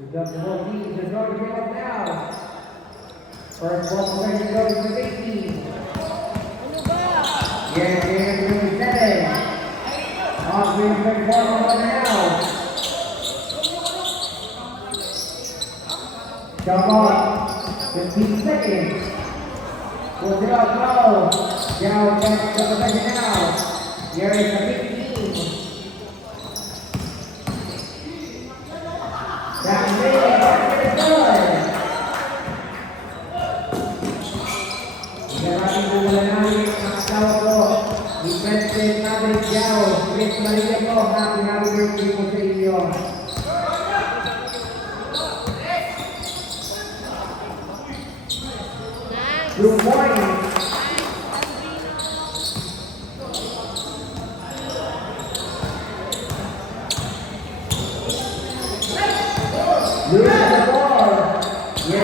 We've got the whole team just going to bring up now. First ball possession goes to the 18. Yeah, game 27. Off-screen 24 now. Jump on. 15 seconds. We'll do a throw. Down back to the possession now. Here is the 15. That's it. That's good. Lewati bola naik Masawa po. Defensive coverage jauh. Chris Maria po. Happy birthday po sa inyo. 2 points. Lose the ball. Yes,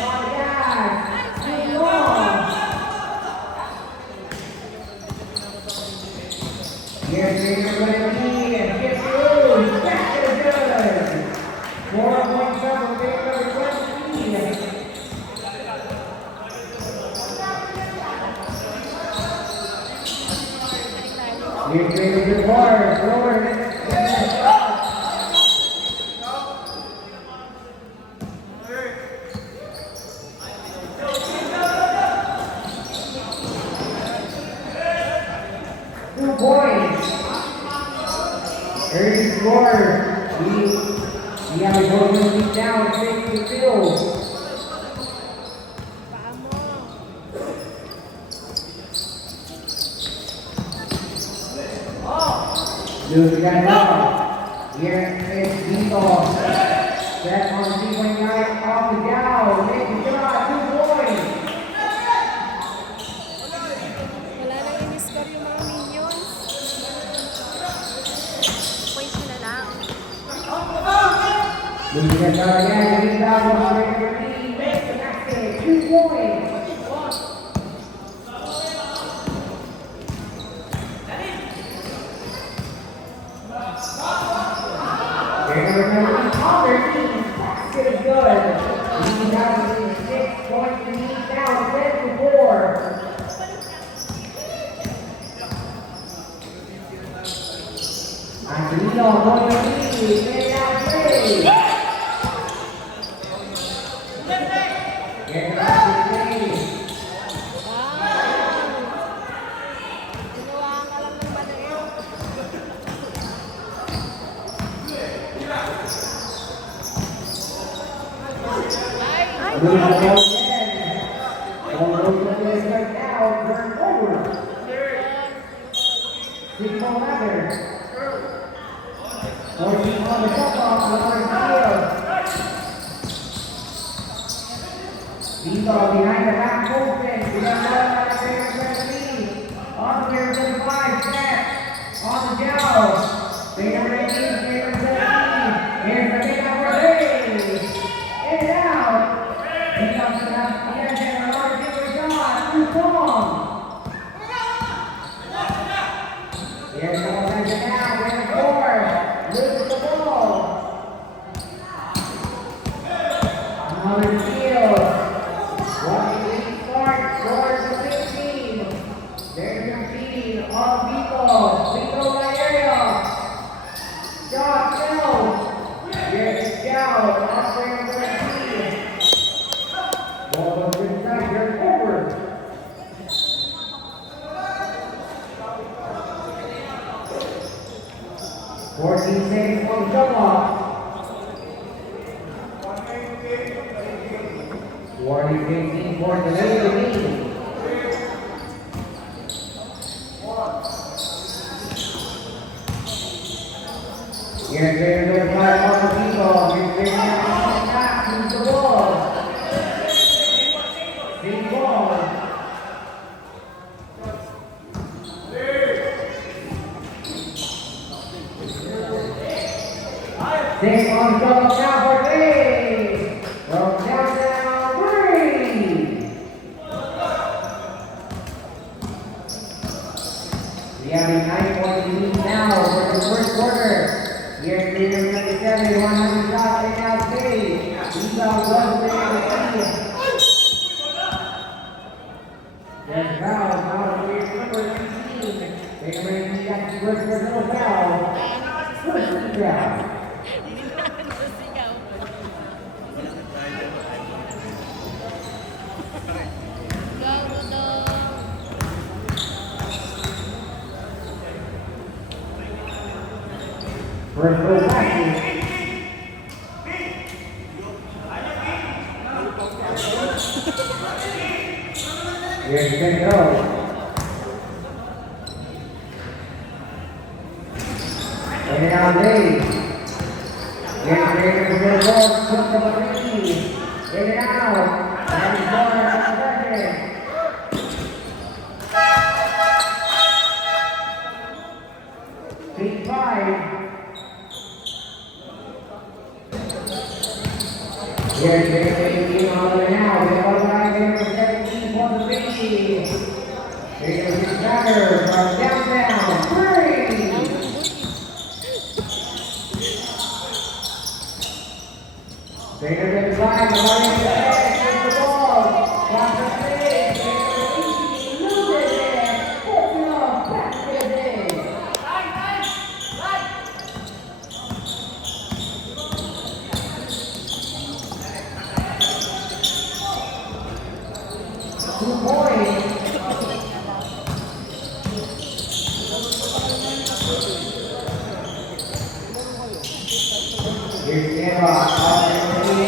on the gas. Too long. Yes, they're going to be and get through. That is good. 4 points up for game number 20. Here's David DeVore. Thrower. Early scorer. We have a goal to beat down 6-2. Lucy Gandol. Here is Vito. Set on 3.9 off the down. Make the shot. 2 points. Wala nang in-score yung mga minions. Points na lang. Lucy Gandol again. Getting down on the right. Make the basket. 2 points. Good. He has 6 points to lead now, 10-4. Angelino going to lead, lay down 3. Get back to 3. Ginawa ka lang ng madail. Lose the ball again. Ball goes to this right now, turn over. 6 ball ladder. 14 on the shot off, Lamar Vito behind the back movement. We got that player 17. On the player 25, set. On the jail. Player 18, player 17. Here's the big number 3. In and out. He comes to that again, and Lamar shot. Too long. Here's the possession now. We're in 4. Loses the ball. Another steal. 1-8 start. Scores to 15. There's 15 on Vito. Vito by area. Shot fell. Here's down. Offering 13. Ball goes inside. You're forward. Fourteen seconds for the jump off. Warning 15 for the lead. Here's the flag on the people. Here's the back to the ball. Big ball. Take on the double down for 3. From downtown 3. We have a 9-point lead now for the first quarter. Here's the 77, 100 shot. you got the first little foul. First foul. Hindi na nasigaw. Go, Dodong. First little practice. Here's the go. And now Dave. Here's the ball. Took the lead. In and out. And he's going on the second. Big five. Here's the team on the now. The other line there for 17 for the lead. Here's the batter from downtown. Three. Baker gets line, the line is ahead, takes the ball, got the save, Baker loses it, puts it off, basket it. Two points. Here's Emma,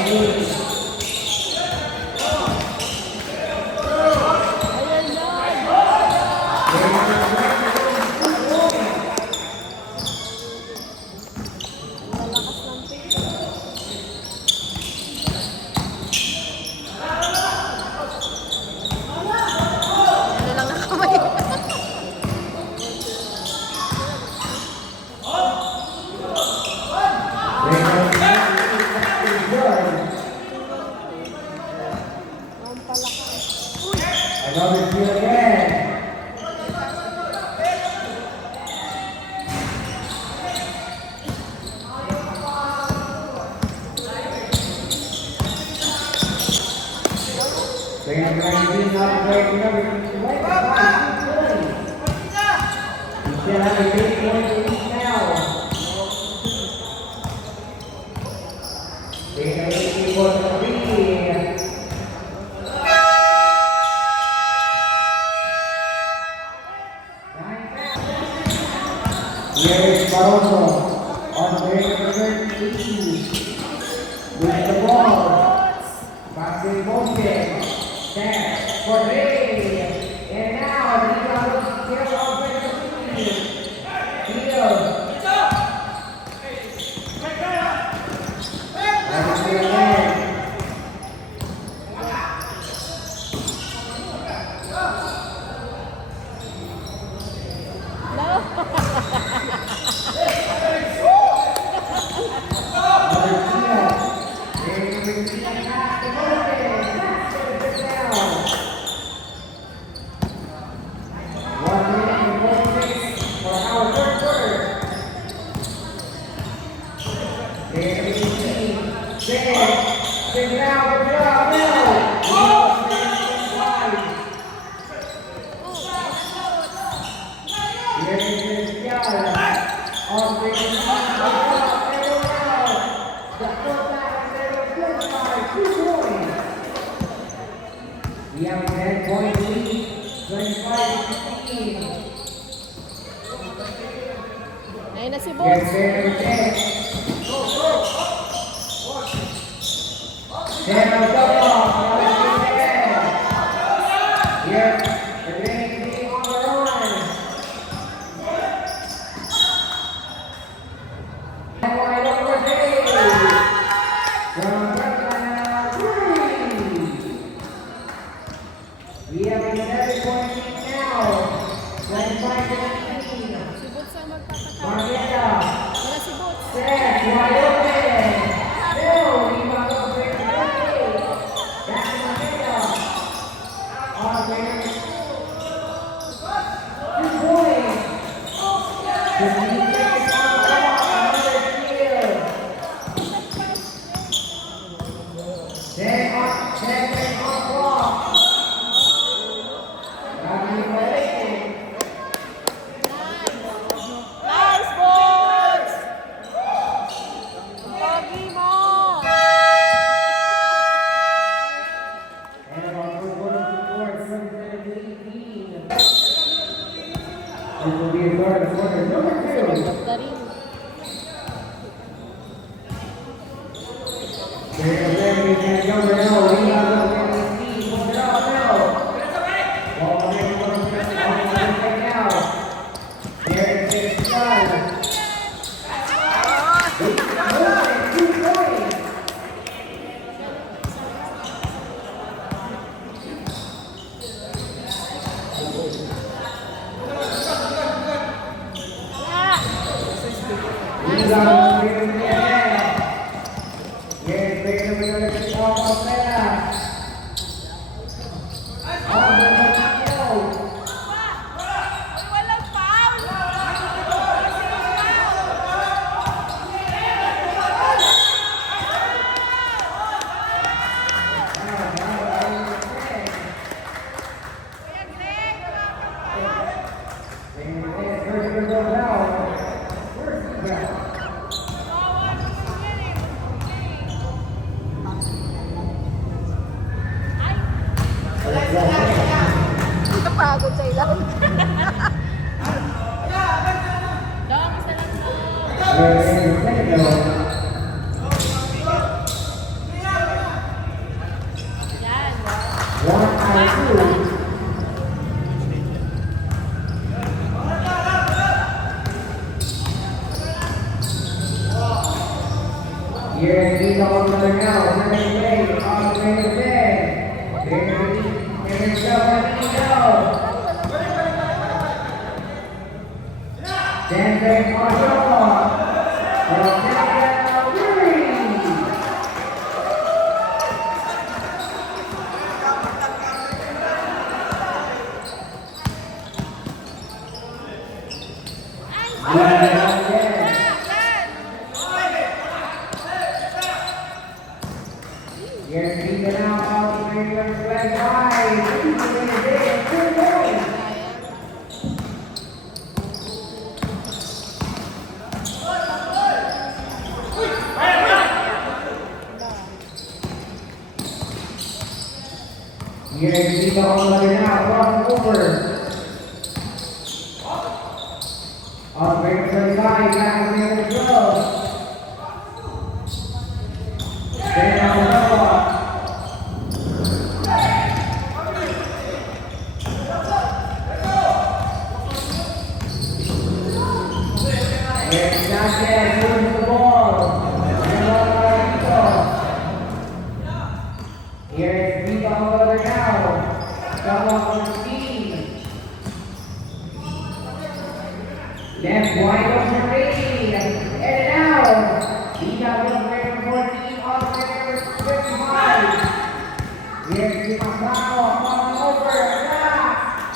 Ayan na. Malakas ng pink. Ano lang ang kamay? Ang palakas. Another steal again. Bam, 19, not breaking number. He still has a big point lead now. Bam, 18 for the lead. Here's Barroso on the way to the 13. With the ball. Passing Boston. Set for three. And now the Eagles still on the 13. Field. That's the again. No. We have a 10-point lead, 25-15. Ayun na si Yes, Boss. very good. Then on the ball, here, the winning team on the run. And wide open three. From Brooklyn, three. We have a 7-point lead now, 25-15. Si Boss ang magpapatay. Marqueta. Wala si Boss. Set, wide open. Bill, rebound over there. Back to Marqueta. On there. 2 points. 15 seconds on the clock. Another steal. 10 seconds on the clock. Got to be ready. na rin. Napagod sa ilaw. Dong, isa lang po. Yan. Here's Vito on the now, number 8, on the number 10. Here's Vito. Then Marshall. Here's Vito now, on the number 25. Good point. Here's Vito on the now, crossing over. On break 35, back to the 12. Stay on the ball. Here's Sanchez moving the ball. Here's Vito over now. Come on the speed. Left wide open three. And now, Vito will break 14 off the 55. Here's Di Massaro coming over. Relax.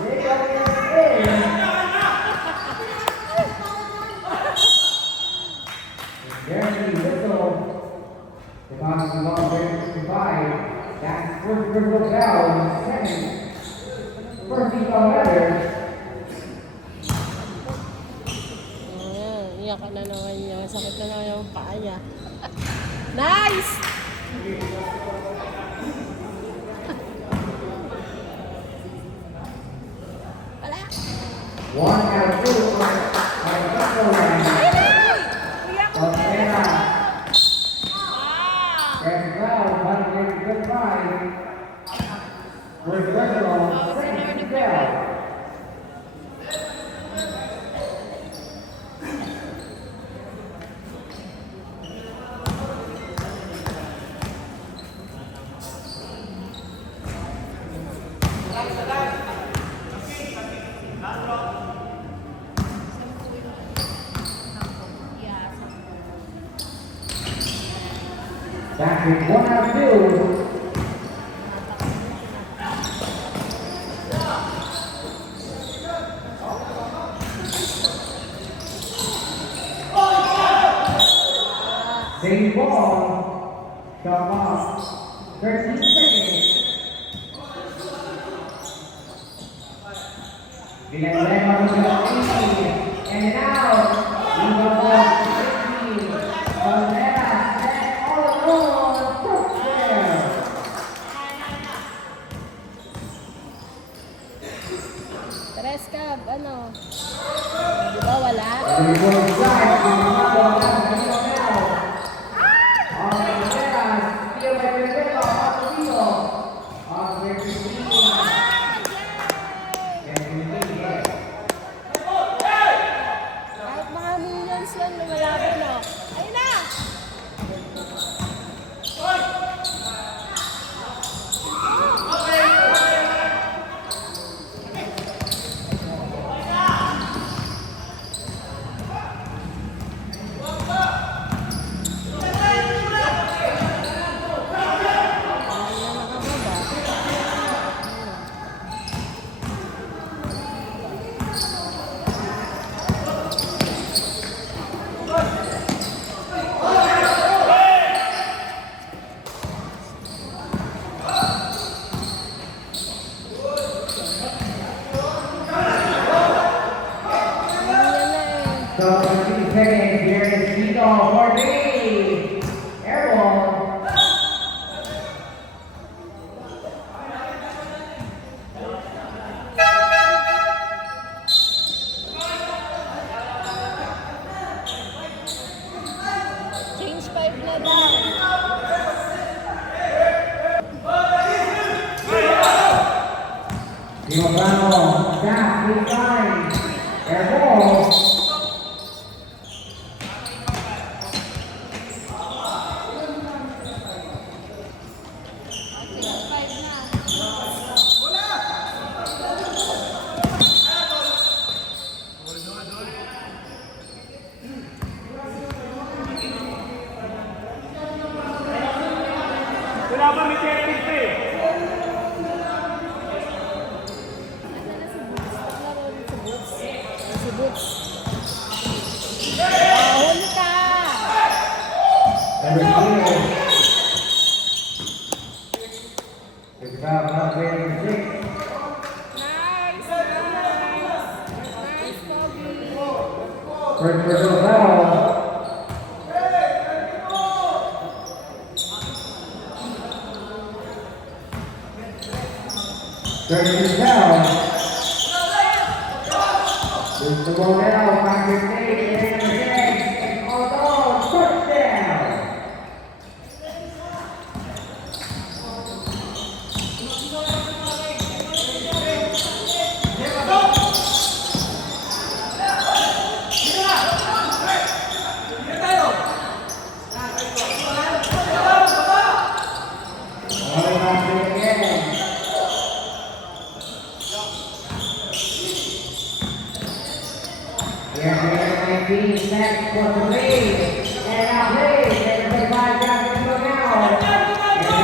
They go in. There's the whistle. The box is on break 55. That's first Brazil foul. Second. First Vito letter. Ayan, iyak na naman niya. Sakit na naman yung paa niya. Nice! Wala! 1 out of 2 on the Buffalo line. Otera. There's Brown, one break 55. First Brazil, second Bell. Back with 1 out of 2. Same ball. Shot off. 13 seconds. Villanueva with the lead. And now, we go ball 15. Valera set all alone. Touchdown. Tres ka, ano. Di ba wala? Kahit mga millions yan, lumalaban no. Ayun na! So, 15 seconds, here is Vito for me. Airball. Change 5 na daw. Giovanni, Jack, big time. Airball. Wala ba may technique pa eh? Si Boots. Oh, huli ka! Number 2. It's about not waiting for 6. Nice! Nice, Kobe! First personal foul. Third down. There's the ball now, back in stage, and again, although touchdown. Yeah, 19 snaps for the lead. And now please, everybody by Johnson go now. And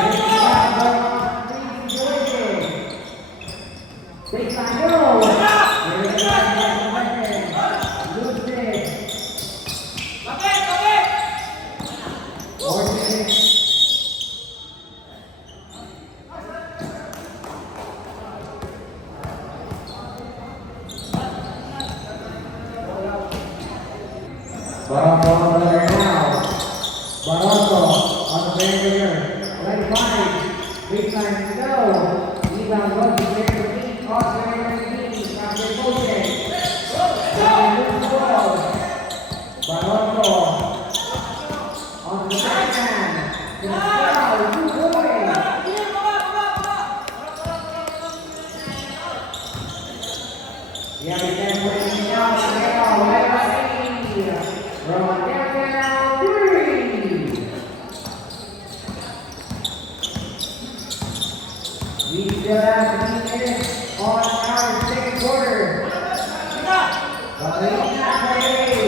this is not going on three Georgia. Baseline go. Everybody by Johnson. Lose it. Orchard. Barroso on the other now. Barroso on the barrier. Right side. Baseline to go. Rebound goes to Barrier feet. Off Barrier feet. After motion. Down to the ball. Barroso on the backhand. To the foul. 2 points. Yeah, we can put it down. Right on. From down 3. We still have 3 minutes on our second quarter. But we don't have to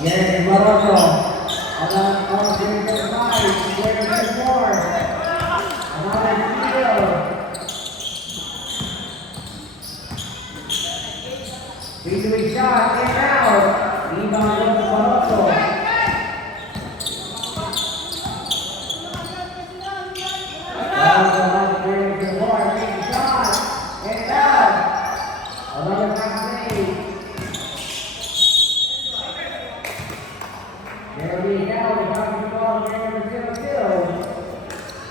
Here's Barroso. On the 35, here's 4. Another steal. 3-2 shot, in and out. Rebound goes to Barroso. Another fast save. Jeremy Howell comes the ball to number 72.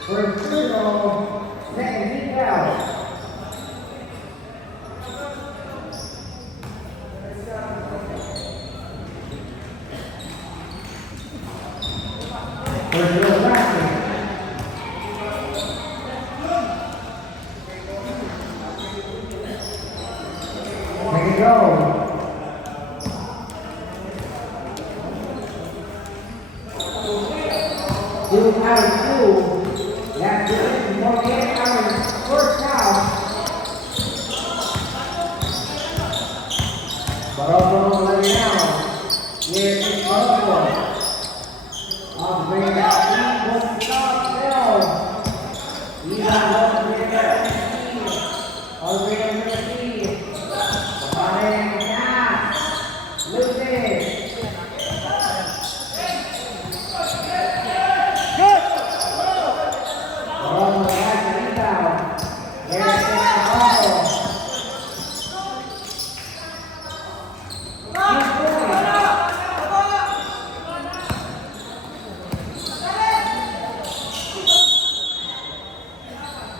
For his personal second team foul. For his little basket. Take it go. Two out of two. That's it. Morgan Allen's first foul. Barroso let it down. Here is Barroso. On the bring that lead will stop Bell. He's on the bring that lead. On the bring that lead. Ball pass. Lucas.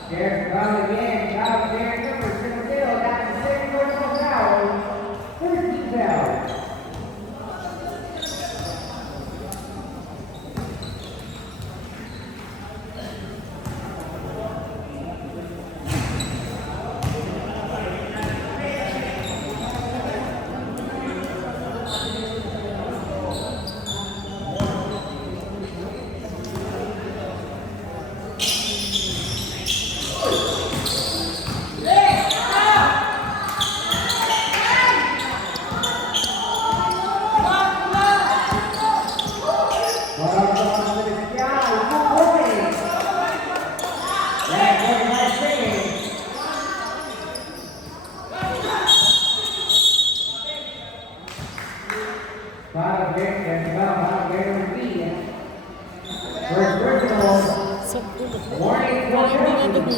There's Brown again. Brown there, number 72. That's the second personal foul. 13 foul. Warning, Warning,